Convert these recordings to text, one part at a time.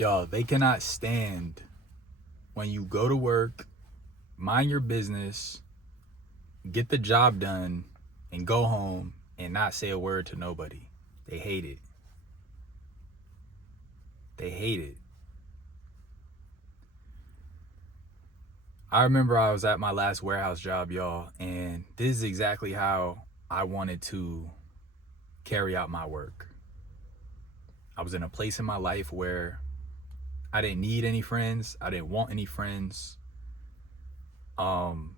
Y'all, they cannot stand when you go to work, mind your business, get the job done, and go home and not say a word to nobody. They hate it. They hate it. I remember I was at my last warehouse job, y'all, and this is exactly how I wanted to carry out my work. I was in a place in my life where I didn't need any friends. I didn't want any friends. And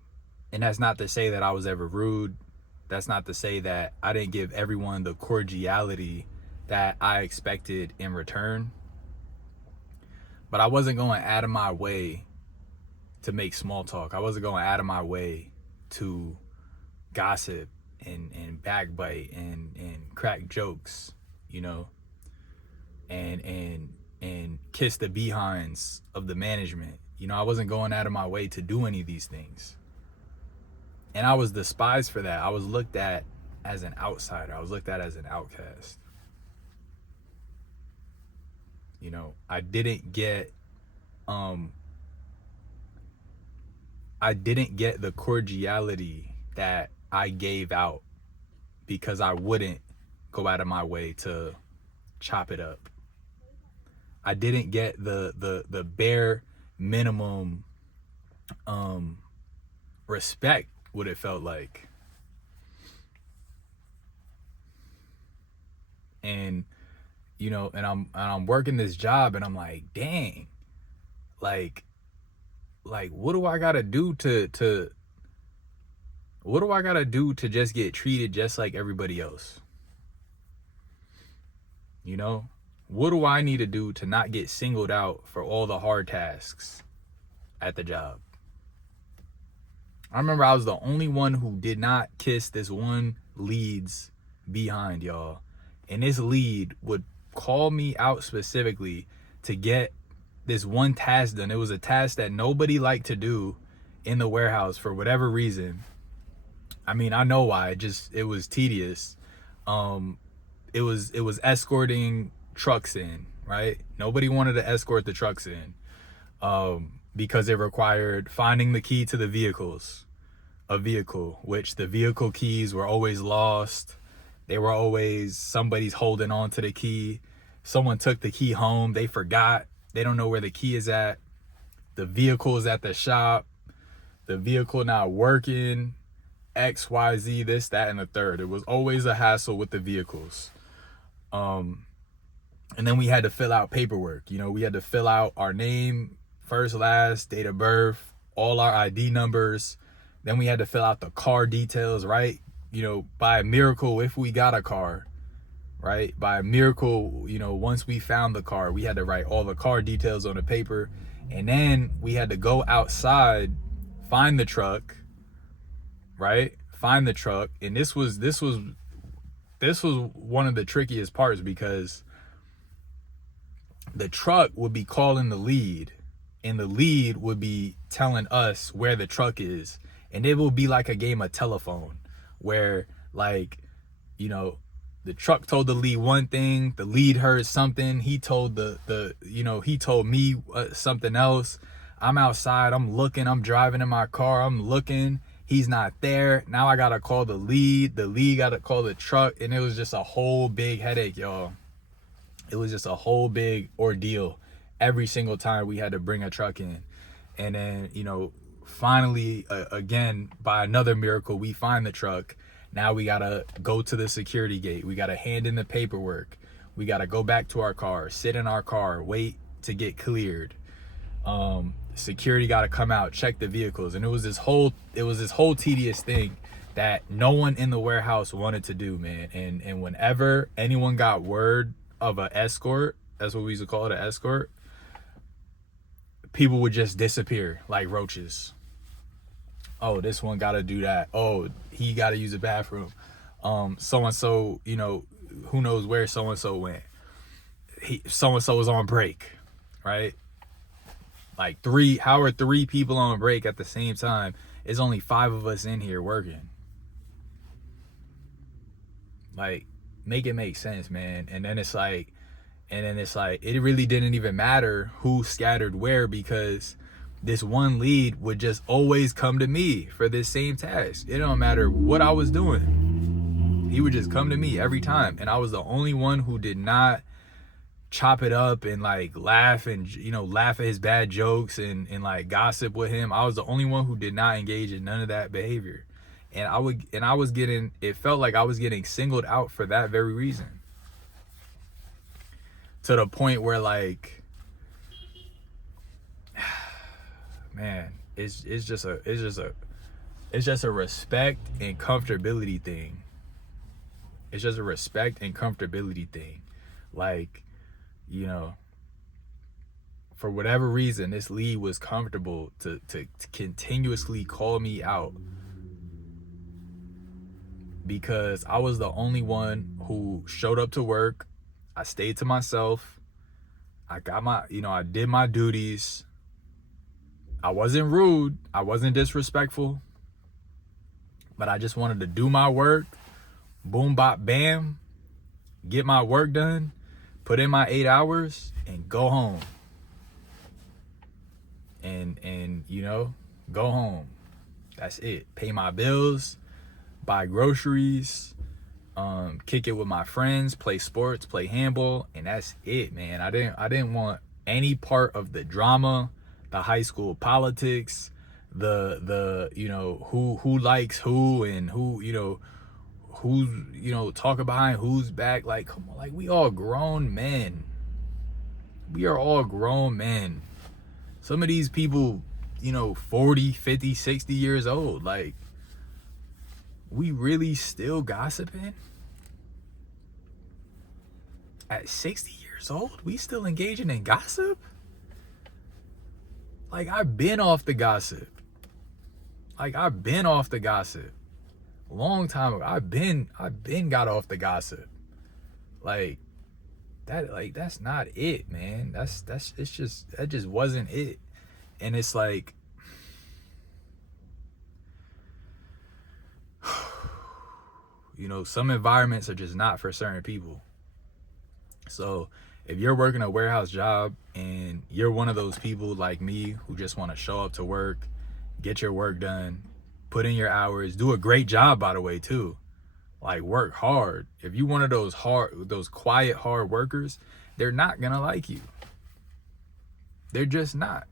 that's not to say that I was ever rude. That's not to say that I didn't give everyone the cordiality that I expected in return. But I wasn't going out of my way to make small talk. I wasn't going out of my way to gossip and backbite and crack jokes, you know, and kiss the behinds of the management. You know, I wasn't going out of my way to do any of these things. And I was despised for that. I was looked at as an outsider. I was looked at as an outcast. You know, I didn't get the cordiality that I gave out because I wouldn't go out of my way to chop it up. I didn't get the bare minimum respect, what it felt like. And you know, and I'm working this job and I'm like, dang, like what do I gotta do to just get treated just like everybody else? You know, what do I need to do to not get singled out for all the hard tasks at the job? I remember I was the only one who did not kiss this one lead's behind, y'all. And this lead would call me out specifically to get this one task done. It was a task that nobody liked to do in the warehouse for whatever reason. I mean, I know why. It was tedious. It was escorting trucks in, right? Nobody wanted to escort the trucks in because it required finding the key to the vehicle, which the vehicle keys were always lost. They were always, somebody's holding on to the key. Someone took the key home. They forgot. They don't know where the key is at. The vehicle is at the shop. The vehicle not working. X, Y, Z, this, that, and the third. It was always a hassle with the vehicles. And then we had to fill out paperwork. You know, we had to fill out our name, first, last, date of birth, all our ID numbers. Then we had to fill out the car details, right? You know, by a miracle, if we got a car, right? By a miracle, you know, once we found the car, we had to write all the car details on the paper. And then we had to go outside, find the truck, right? Find the truck. And this was one of the trickiest parts because the truck would be calling the lead and the lead would be telling us where the truck is. And it would be like a game of telephone where, like, you know, the truck told the lead one thing, the lead heard something, he told he told me something else. I'm outside, I'm looking, I'm driving in my car, I'm looking, he's not there. Now I gotta call the lead gotta call the truck, and it was just a whole big headache, y'all. It was just a whole big ordeal every single time we had to bring a truck in. And then, you know, finally, again, by another miracle, we find the truck. Now we gotta go to the security gate. We gotta hand in the paperwork. We gotta go back to our car, sit in our car, wait to get cleared. Security gotta come out, check the vehicles. And it was this whole tedious thing that no one in the warehouse wanted to do, man. And whenever anyone got word of an escort, that's what we used to call it, an escort, people would just disappear like roaches. Oh, this one gotta do that. Oh, he gotta use the bathroom. So-and-so, you know, who knows where so-and-so went. So-and-so was on break, right? Like how are three people on break at the same time? It's only 5 of us in here working. Like, make it make sense, man. And then it's like, And then it's like, it really didn't even matter who scattered where, because this one lead would just always come to me for this same task. It don't matter what I was doing. He would just come to me every time. And I was the only one who did not chop it up and like laugh and, you know, laugh at his bad jokes and like gossip with him. I was the only one who did not engage in none of that behavior. And I was getting, it felt like I was getting singled out for that very reason. To the point where, like, man, it's just a respect and comfortability thing. It's just a respect and comfortability thing. Like, you know, for whatever reason, this lead was comfortable to continuously call me out, because I was the only one who showed up to work. I stayed to myself. I got my, you know, I did my duties. I wasn't rude. I wasn't disrespectful. But I just wanted to do my work. Boom, bop, bam. Get my work done. Put in my 8 hours and go home. And you know, go home. That's it. Pay my bills. Buy groceries. Kick it with my friends, play sports, play handball, and that's it, man. I didn't want any part of the drama, the high school politics, the you know, who likes who and who, you know, who's, you know, talking behind who's back. Like, come on, like, we all grown men. We are all grown men. Some of these people, you know, 40, 50, 60 years old, like, we really still gossiping? At 60 years old, we still engaging in gossip? Like, I've been off the gossip. Long time ago. I've been got off the gossip. Like, that's not it, man. That just wasn't it. And it's like, you know, some environments are just not for certain people. So if you're working a warehouse job and you're one of those people like me who just want to show up to work, get your work done, put in your hours, do a great job, by the way, too. Like, work hard. If you one of those quiet, hard workers, they're not gonna like you. They're just not.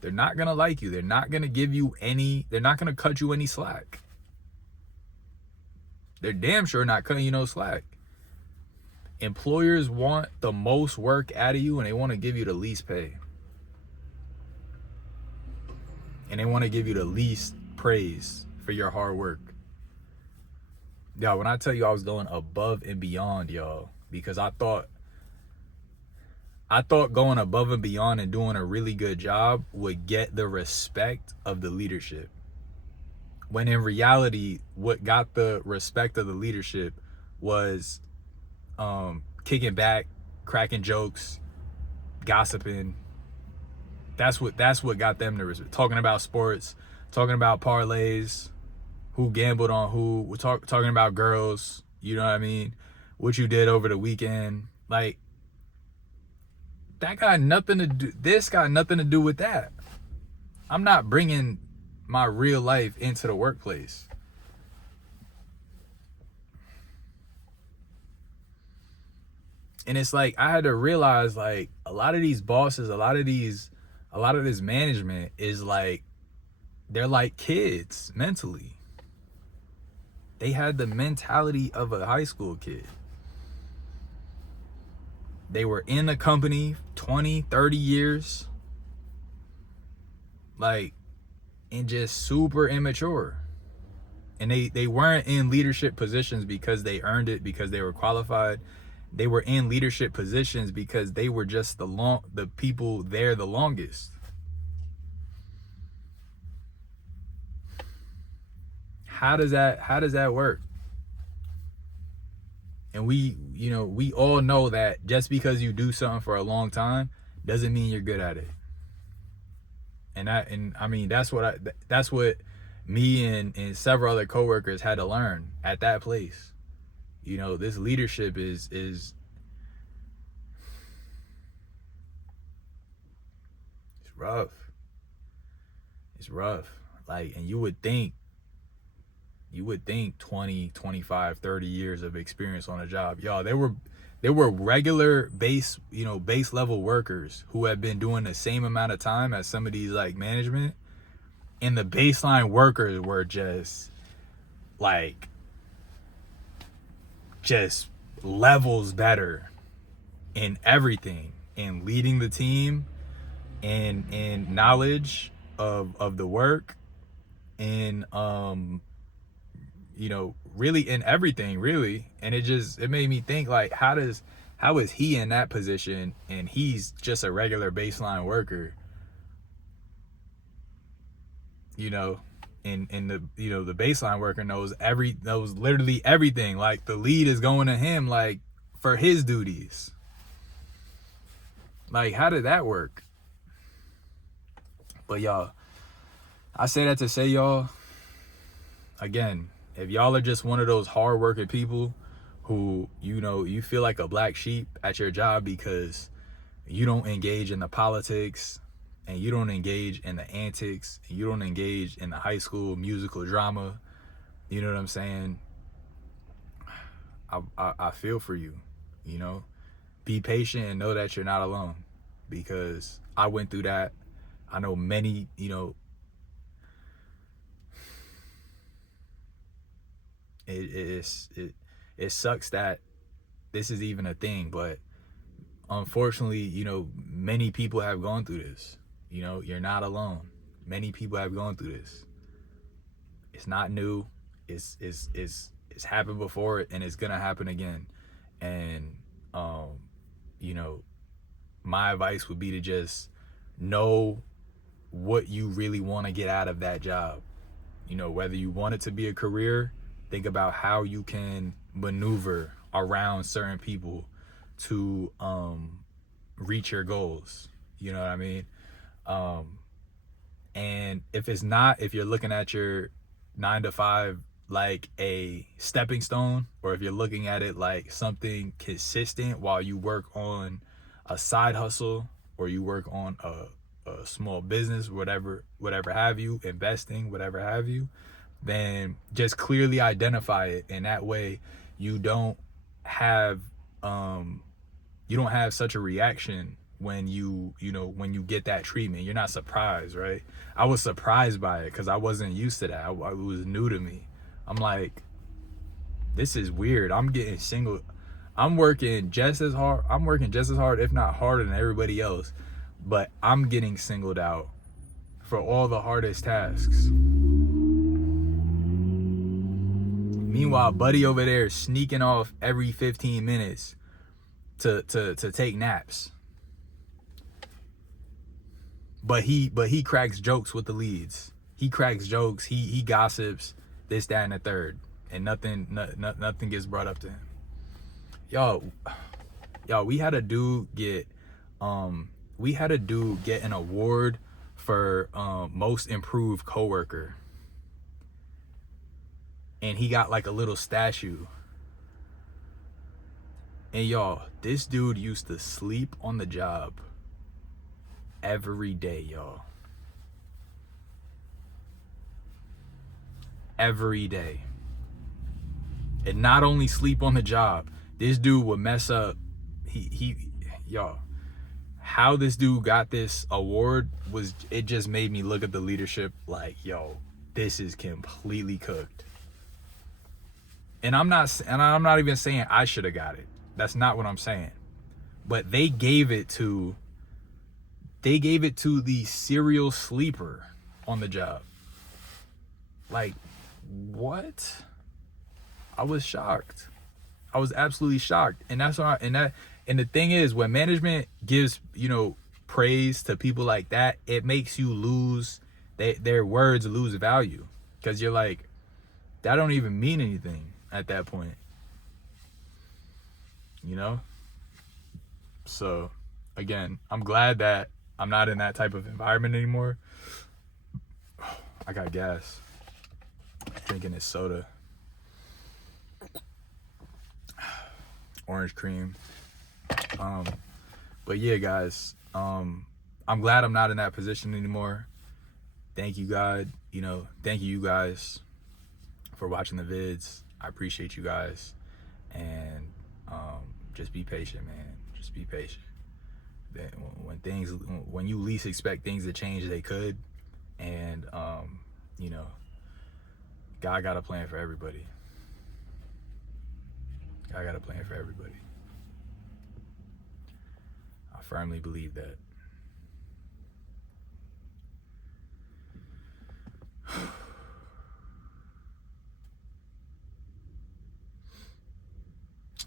They're not gonna like you. They're not gonna give you any, they're not gonna cut you any slack. They're damn sure not cutting you no slack. Employers want the most work out of you, and they want to give you the least pay. And they want to give you the least praise for your hard work. Y'all, when I tell you I was going above and beyond, y'all, because I thought going above and beyond and doing a really good job would get the respect of the leadership. When in reality, what got the respect of the leadership was kicking back, cracking jokes, gossiping. That's what got them to respect. Talking about sports, talking about parlays, who gambled on who. We're talking about girls. You know what I mean? What you did over the weekend. Like, that got nothing to do. This got nothing to do with that. I'm not bringing my real life into the workplace. And it's like, I had to realize, like, a lot of these bosses, a lot of this management is like, they're like kids mentally. They had the mentality of a high school kid. They were in the company 20, 30 years. Like, and just super immature. And they weren't in leadership positions because they earned it, because they were qualified. They were in leadership positions because they were just the people there the longest. How does that work? And we all know that just because you do something for a long time doesn't mean you're good at it. And I mean, that's what me and several other coworkers had to learn at that place. You know, this leadership is rough. It's rough. Like, and you would think 20, 25, 30 years of experience on a job. Y'all, there were regular base level workers who have been doing the same amount of time as some of these like management, and the baseline workers were just like levels better in everything, in leading the team, and knowledge of the work, and really in everything, really. And it made me think, like, how is he in that position and he's just a regular baseline worker, and the the baseline worker knows literally everything. Like, the lead is going to him, like, for his duties. Like, how did that work? But y'all, I say that to say, y'all, again, if y'all are just one of those hardworking people who, you feel like a black sheep at your job because you don't engage in the politics, and you don't engage in the antics, and you don't engage in the high school musical drama, you know what I'm saying? I feel for you, Be patient and know that you're not alone, because I went through that. I know many, it sucks that this is even a thing, but unfortunately, many people have gone through this. You're not alone. Many people have gone through this. It's not new. It's happened before, and it's gonna happen again. And my advice would be to just know what you really want to get out of that job. Whether you want it to be a career, think about how you can maneuver around certain people to reach your goals. You know what I mean? And if you're looking at your 9 to 5 like a stepping stone, or if you're looking at it like something consistent while you work on a side hustle, or you work on a small business, whatever have you, investing, whatever have you, then just clearly identify it. And that way you don't have such a reaction when you get that treatment. You're not surprised, right? I was surprised by it because I wasn't used to that. It was new to me. I'm like, this is weird. I'm getting single. I'm working just as hard, if not harder, than everybody else, but I'm getting singled out for all the hardest tasks. Meanwhile, buddy over there is sneaking off every 15 minutes to take naps. But he cracks jokes with the leads. He cracks jokes. He gossips, this, that, and the third, and nothing gets brought up to him. Y'all, we had a dude get an award for most improved coworker, and he got like a little statue. And y'all, this dude used to sleep on the job every day, y'all. Every day. And not only sleep on the job, this dude would mess up. Y'all, how this dude got this award it just made me look at the leadership like, yo, this is completely cooked. And I'm not even saying I should have got it. That's not what I'm saying. But they gave it to the serial sleeper on the job. Like, what? I was shocked. I was absolutely shocked. And that's why, and the thing is, when management gives, praise to people like that, it makes you lose, their words lose value. Because you're like, that don't even mean anything at that point. So, again, I'm glad that I'm not in that type of environment anymore. I got gas. Drinking this soda. Orange cream. But yeah, guys, I'm glad I'm not in that position anymore. Thank you, God. You know, thank you guys for watching the vids. I appreciate you guys. And just be patient, man. Just be patient. When you least expect things to change, they could. And you know, God got a plan for everybody. God got a plan for everybody. I firmly believe that.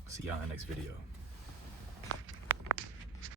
See y'all in the next video.